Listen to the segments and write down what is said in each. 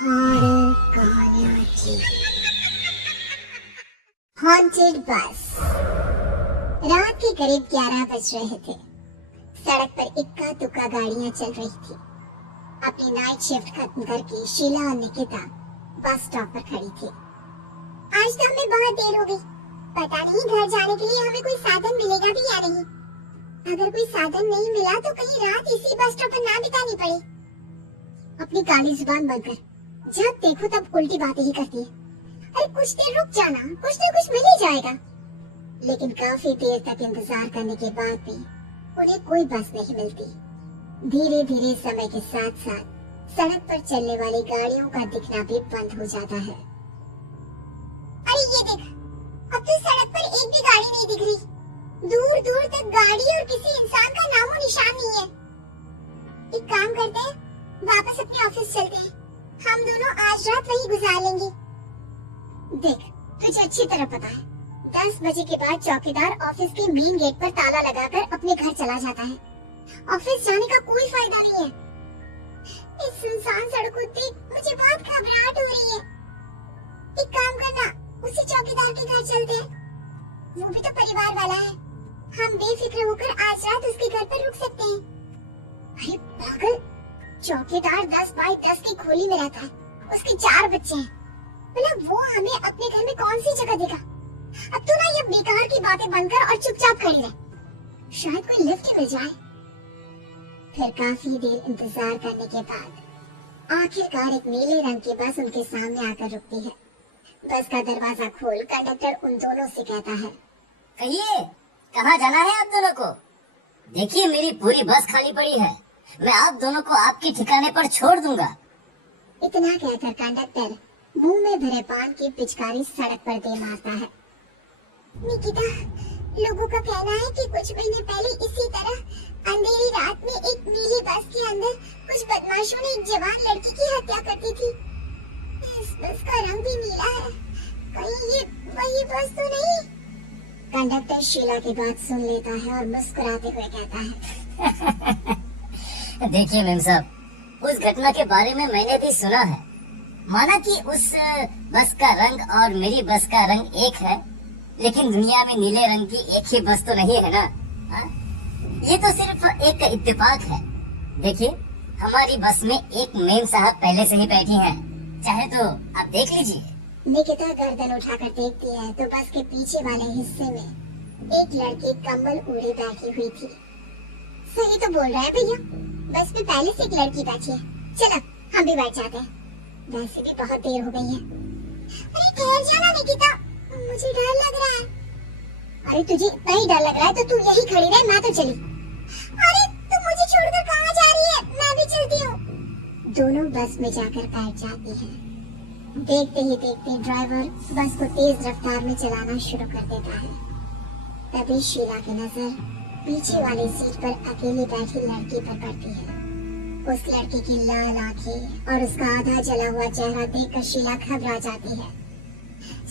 Horror कहानियों की haunted बस। रात के करीब 11 बज रहे थे। सड़क पर इक्का दुक्का गाड़ियां चल रही थी। अपनी नाइट शिफ्ट खत्म करके शीला और निकिता बस स्टॉप पर खड़ी थी। आज तो हमें बहुत देर हो गई। पता नहीं घर जाने के लिए हमें कोई साधन मिलेगा भी या नहीं। अगर कोई साधन नहीं मिला तो कहीं रात इसी बस स्टॉप पर ना बितानी पड़े। अपनी काली जुबान बंद कर, जब देखो तब उल्टी बातें ही करती है। अरे कुछ देर रुक जाना, कुछ ना कुछ मिल ही जाएगा। लेकिन काफी देर तक इंतजार करने के बाद भी उन्हें कोई बस नहीं मिलती। धीरे धीरे समय के साथ साथ सड़क पर चलने वाली गाड़ियों का दिखना भी बंद हो जाता है। अरे ये देख, अब तो सड़क पर एक भी गाड़ी नहीं दिख रही। दूर दूर तक गाड़ी और किसी इंसान का नामो निशान नहीं है। एक काम करते हैं, वापस अपने ऑफिस चलते हैं। हम दोनों आज रात वहीं गुजार लेंगे। देख, तुझे अच्छी तरह पता है 10 बजे के बाद चौकीदार ऑफिस के मेन गेट पर ताला लगाकर अपने घर चला जाता है। ऑफिस जाने का कोई फायदा नहीं है। इस सुनसान सड़क को देख मुझे बहुत घबराहट हो रही है। एक काम करना, उसी चौकीदार के घर चलते हैं। वो भी तो परिवार वाला है। हम बेफिक्र होकर आज रात उसके घर पर रुक सकते हैं। अरे पागल, चौकीदार 10 बाई 10 की खोली में रहता है। उसके 4 बच्चे हैं। मतलब वो हमें अपने घर में कौन सी जगह देगा। अब तो ना ये बेकार की बातें बंद कर और चुपचाप कर ले। शायद कोई लिफ्ट मिल जाए। फिर काफी देर इंतजार करने के बाद आखिरकार एक नीले रंग की बस उनके सामने आकर रुकती है। बस का दरवाजा खोल कंडक्टर उन दोनों से कहता है, कहिए कहाँ जाना है आप दोनों को? देखिए मेरी पूरी बस खाली पड़ी है। मैं आप दोनों को आपके ठिकाने पर छोड़ दूंगा। इतना कहकर कंडक्टर मुंह में भरे पान की पिचकारी सड़क पर दे मारता है। निकिता, लोगों का कहना है कि कुछ महीने पहले इसी तरह अंधेरी रात में एक नीली बस के अंदर कुछ बदमाशों ने एक जवान लड़की की हत्या कर दी थी। इस बस का रंग भी नीला है। कहीं ये वही बस तो नहीं? कंडक्टर शीला की बात सुन लेता है और मुस्कुराते हुए कहता है, देखिए मेम साहब, उस घटना के बारे में मैंने भी सुना है। माना कि उस बस का रंग और मेरी बस का रंग एक है, लेकिन दुनिया में नीले रंग की एक ही बस तो नहीं है ना। हा? ये तो सिर्फ एक इत्तेफाक है। देखिए हमारी बस में एक मेम साहब पहले से ही बैठी हैं। चाहे तो आप देख लीजिए। निकिता गर्दन उठाकर देखती है तो बस के पीछे वाले हिस्से में एक लड़की कंबल ओढ़े बैठी हुई थी। सही तो बोल रहा है भैया, बस में पहले से एक लड़की बैठी है। चलो हम भी बैठ जाते हैं, वैसे भी बहुत देर हो गई है। अरे ठहर जाना निकिता, मुझे डर लग रहा है। अरे तुझे इतना ही डर लग रहा है तो तू यही खड़ी रह, मैं तो चली। अरे तू मुझे छोड़कर कहाँ जा रही है? मैं भी चलती हूँ। दोनों बस में जाकर बैठ जाती हैं। देखते ही देखते ड्राइवर बस को तेज रफ्तार में चलाना शुरू कर देता है। तभी शीला की नजर पीछे वाली सीट पर अकेली बैठी लड़की पर पड़ती है। उस लड़की की लाल आंखें और उसका आधा जला हुआ चेहरा देखकर शीला घबरा जाती है।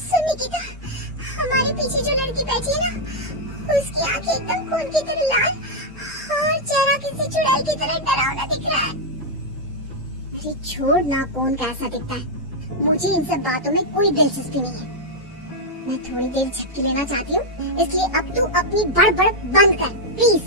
सुन निकिता, हमारे पीछे जो लड़की बैठी है ना, उसकी आंखें एकदम खून की तरह लाल और चेहरा किसी चुड़ैल की तरह डरावना दिख रहा है। अरे छोड़ ना, कौन कैसा दिखता है? मुझे इन सब बातों में कोई दिलचस्पी नहीं है। मैं थोड़ी देर झपकी लेना चाहती हूँ, इसलिए अब तू अपनी बड़बड़ बंद कर प्लीज।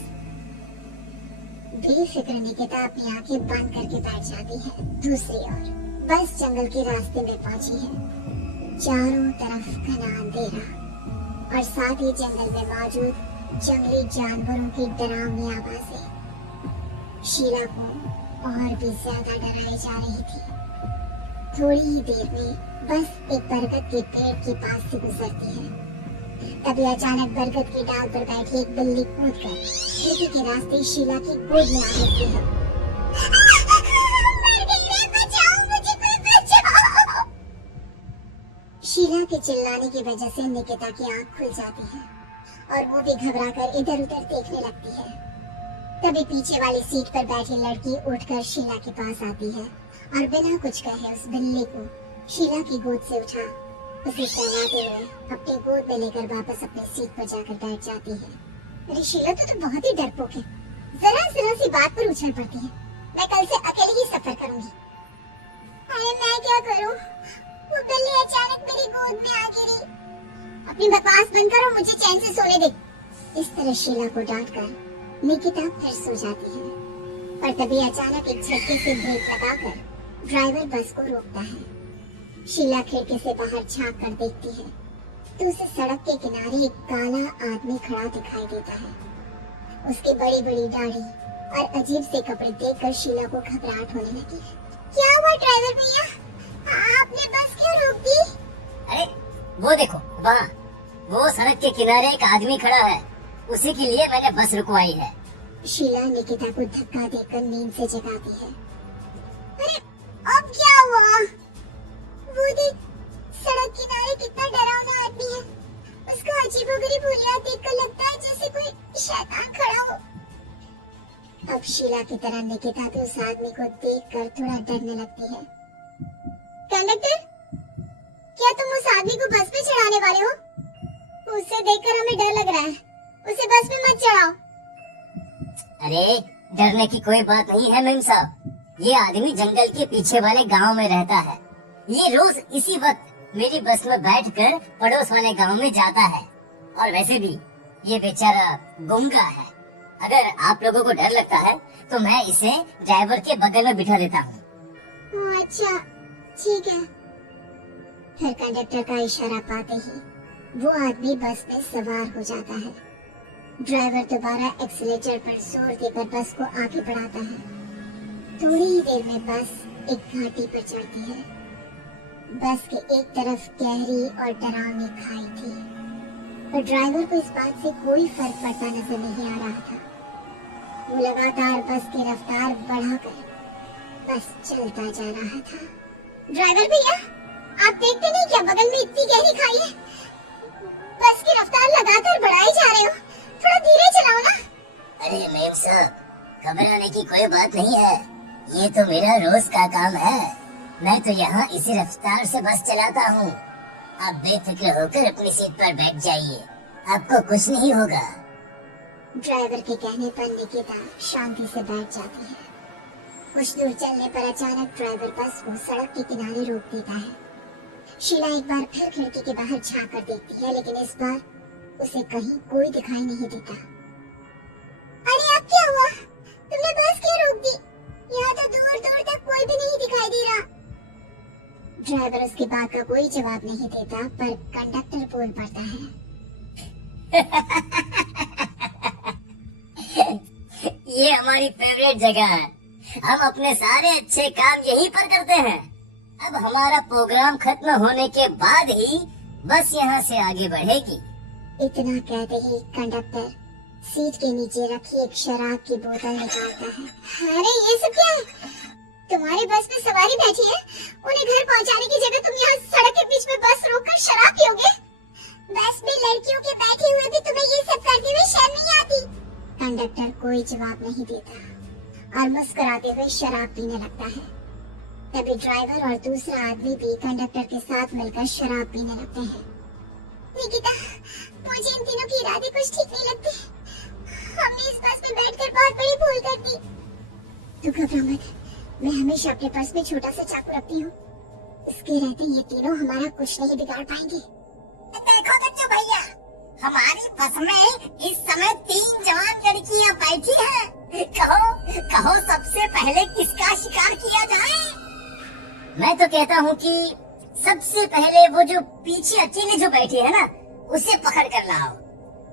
बेफिक्र निकिता अपनी आंखें बंद करके बैठ जाती है। दूसरी ओर बस जंगल के रास्ते में पहुंची है। चारों तरफ घना अंधेरा और साथ ही जंगल में मौजूद जंगली जानवरों की डरावनी आवाजें शीला को और भी ज्यादा डराई जा रही थी। थोड़ी ही देर में बस एक बरगद के पेड़ के पास से गुजरती है। तभी अचानक बरगद की डाल पर बैठी एक बिल्ली कूदकर खिड़की के रास्ते शीला की गोद में आ गिरती है। शीला के चिल्लाने की वजह से निकिता की आंख खुल जाती है और वो भी घबराकर इधर उधर देखने लगती है। तभी पीछे वाली सीट पर बैठी लड़की उठकर शीला के पास आती है और बिना कुछ कहे उस बिल्ली को शीला की गोद से उठा उसे सहलाते हुए अपनी गोद में लेकर वापस अपनी सीट पर जाकर बैठ जाती है। अरे शीला तो बहुत ही डरपोक है, जरा सी बात पर उछल पड़ती है। मैं कल से अकेले ही सफर करूंगी। अरे मैं क्या करूं? वो बिल्ली अचानक मेरी गोद में आ गिरी। अपनी बकवास बंद कर और मुझे चैन से सोने दे। इस तरह शीला को डांटकर निकिता फिर सो जाती है। पर तभी अचानक एक झटके से ब्रेक लगाकर ड्राइवर बस को रोकता है। शीला खिड़की से बाहर झांक कर देखती है तो उसे सड़क के किनारे एक काला आदमी खड़ा दिखाई देता है। उसकी बड़ी बड़ी दाढ़ी और अजीब से कपड़े देखकर शीला को घबराहट होने लगी। क्या हुआ ड्राइवर भैया, आपने बस क्यों रोक दी? अरे वो देखो वहाँ, वो सड़क के किनारे एक आदमी खड़ा है, उसी के लिए मैंने बस रुकवाई है। शीला निकिता को धक्का देकर नींद से जगाती है। अरे अब क्या हुआ? वो देख, सड़क किनारे कितना डरावना आदमी है। उसका अजीबोगरीब हुलिया देखकर लगता है जैसे कोई शैतान खड़ा हो। अब शीला की तरह निकिता भी उस आदमी को देखकर थोड़ा डरने लगती है। कंडक्टर, क्या तुम उस आदमी को बस में चढ़ाने वाले हो? उसे देखकर हमें डर लग रहा है, उसे बस में मत चढ़ाओ। अरे डरने की कोई बात नहीं है मेम साहब, ये आदमी जंगल के पीछे वाले गांव में रहता है। ये रोज इसी वक्त मेरी बस में बैठकर पड़ोस वाले गांव में जाता है। और वैसे भी ये बेचारा गूंगा है। अगर आप लोगों को डर लगता है तो मैं इसे ड्राइवर के बगल में बिठा देता हूँ। अच्छा ठीक है। फिर कंडक्टर का इशारा पाते ही वो आदमी बस में सवार हो जाता है। ड्राइवर दोबारा एक्सीलेटर पर जोर देकर बस को आगे बढ़ाता है। थोड़ी ही देर में बस एक घाटी पर चढ़ती है। बस के एक तरफ गहरी और डरावनी खाई थी, पर ड्राइवर को इस बात से कोई फर्क पड़ता नजर नहीं आ रहा था। वो लगातार बस की रफ्तार बढ़ाकर बस चलता जा रहा था। ड्राइवर भैया, आप देखते नहीं क्या बगल में इतनी गहरी खाई है? बस की रफ्तार लगातार बढ़ाई जा रहे हो, थोड़ा धीरे चलाओ ना। अरे मेम साहब, घबराने की कोई बात नहीं है, ये तो मेरा रोज का काम है। मैं तो यहाँ इसी रफ्तार से बस चलाता हूँ। आप बेफिक्र होकर अपनी सीट पर बैठ जाइए, आपको कुछ नहीं होगा। ड्राइवर के कहने पर निकिता शांति से बैठ जाती है। कुछ दूर चलने पर अचानक ड्राइवर बस को सड़क के किनारे रोक देता है। शीला एक बार फिर खिड़की के बाहर झांक कर देखती है, लेकिन इस बार उसे कहीं कोई दिखाई नहीं देता। अरे अब क्या हुआ? तुमने बस क्यों रोक दी? यहाँ तो दूर दूर तक कोई भी नहीं दिखाई दे रहा। ड्राइवर उसकी बात का कोई जवाब नहीं देता, पर कंडक्टर बोल पड़ता है। ये हमारी फेवरेट जगह है, हम अपने सारे अच्छे काम यहीं पर करते हैं। अब हमारा प्रोग्राम खत्म होने के बाद ही बस यहाँ से आगे बढ़ेगी। इतना कहते ही कंडक्टर सीट के नीचे रखी एक शराब की बोतल निकालता है। अरे ये सब क्या है? तुम्हारी बस में सवारी बैठी है, उन्हें घर पहुंचाने की जगह तुम यहाँ सड़क के बीच में बस रोककर शराब पियोगे? बस में लड़कियों के बैठे हुए भी तुम्हें ये सब करते हुए शर्म नहीं आती? कंडक्टर कोई जवाब नहीं देता और मुस्कुराते हुए शराब पीने लगता है। तभी ड्राइवर और दूसरा आदमी भी कंडक्टर के साथ मिलकर शराब पीने लगते हैं। निकिता, मुझे इन तीनों के इरादे कुछ ठीक नहीं लगते। हमने इस बस में बैठकर बहुत बड़ी भूल कर दी। तू घबरा मत, मैं हमेशा अपने पर्स में छोटा सा चाकू रखती हूँ। इसके रहते ये तीनों हमारा कुछ नहीं बिगाड़ पाएंगे। देखो बच्चों भैया, हमारी बस में इस समय 3 जवान लड़कियाँ बैठी हैं। कहो सबसे पहले किसका शिकार किया जाए? मैं तो कहता हूँ कि सबसे पहले वो जो पीछे अकेले जो बैठी है ना, उसे पकड़ कर लाओ।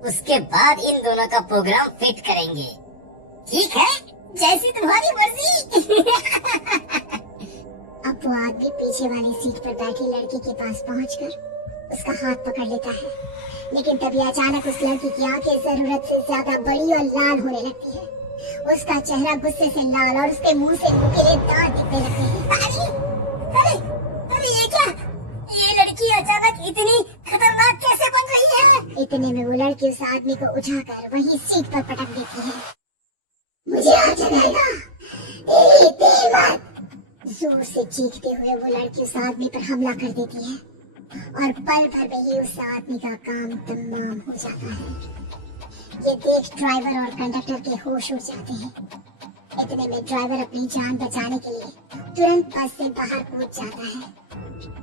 उसके बाद इन दोनों का प्रोग्राम फिट करेंगे। ठीक है, जैसी तुम्हारी मर्जी। अब वो आदमी पीछे वाली सीट पर बैठी लड़की के पास पहुंचकर उसका हाथ पकड़ लेता है, लेकिन तभी अचानक उस लड़की की आंखें जरूरत से ज्यादा बड़ी और लाल होने लगती है। उसका चेहरा गुस्से से लाल और उसके मुंह से नुकीले दांत दिखने लगते हैं। अरे ये क्या? ये लड़की अचानक इतनी खतरनाक कैसे बन रही है? इतने में वो लड़की उस आदमी को उठाकर वही सीट पर पटक देती है। मुझे आज आएगा, तेरी बात। जोर से चीखते हुए वो लड़की उस आदमी पर हमला कर देती है और पल भर में ही उस आदमी का काम तमाम हो जाता है। ये देख ड्राइवर और कंडक्टर के होश उड़ जाते हैं। इतने में ड्राइवर अपनी जान बचाने के लिए तुरंत बस से बाहर कूद जाता है।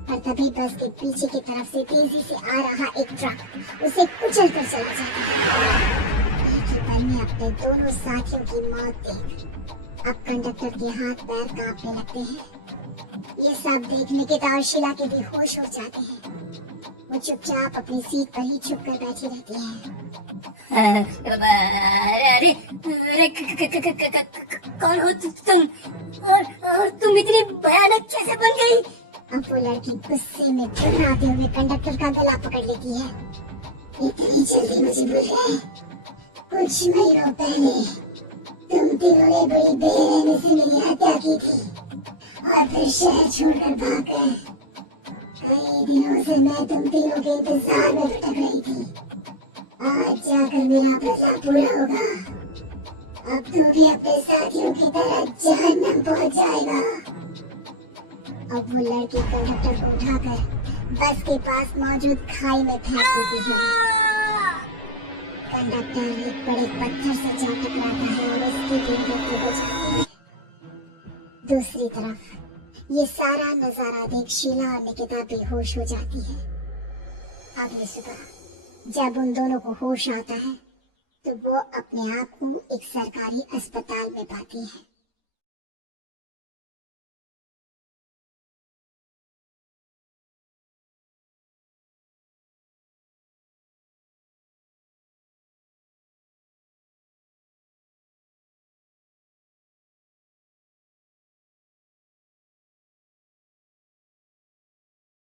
पर तभी बस के पीछे की तरफ से तेजी से आ रहा एक ट्रक उसे कुचल कर चला जाता है। एक ही पल में अपने दोनों साथियों की मौत देख अब कंडक्टर के हाथ पैर कांपने लगते हैं। ये सब देखने के बाद शीला के भी होश हो जाते हैं। वो चुपचाप अपनी सीट पर ही छुप कर बैठी रहती है। अरे अरे कौन हो तुम और तुम इतनी भयानक कैसे बन गई? अब वो लड़की गुस्से में घबराते हुए कंडक्टर का गला पकड़ लेती है। इतनी जल्दी मुझे भूल गए? कुछ महीनों पहले तुम तीनों ने बड़ी बेरहमी से मेरी हत्या की थी और फिर शहर छोड़कर भाग गए। कई दिनों से मैं तुम तीनों के इंतजार में भटक रही थी। आज जाकर मेरा बदला पूरा होगा। अब तू भी अपने साथियों की तरह जहन्नम पहुंच जाएगा। अब वो लड़की कंडक्टर को उठाकर बस के पास मौजूद खाई में फेंक देती है। कंडक्टर एक बड़े पत्थर से जा टकराता है और उसकी भी मृत्यु हो जाती है। दूसरी तरफ ये सारा नजारा देख शीला और निकिता बेहोश हो जाती है। अगली सुबह जब उन दोनों को होश आता है तो वो अपने आप को एक सरकारी अस्पताल में पाती है।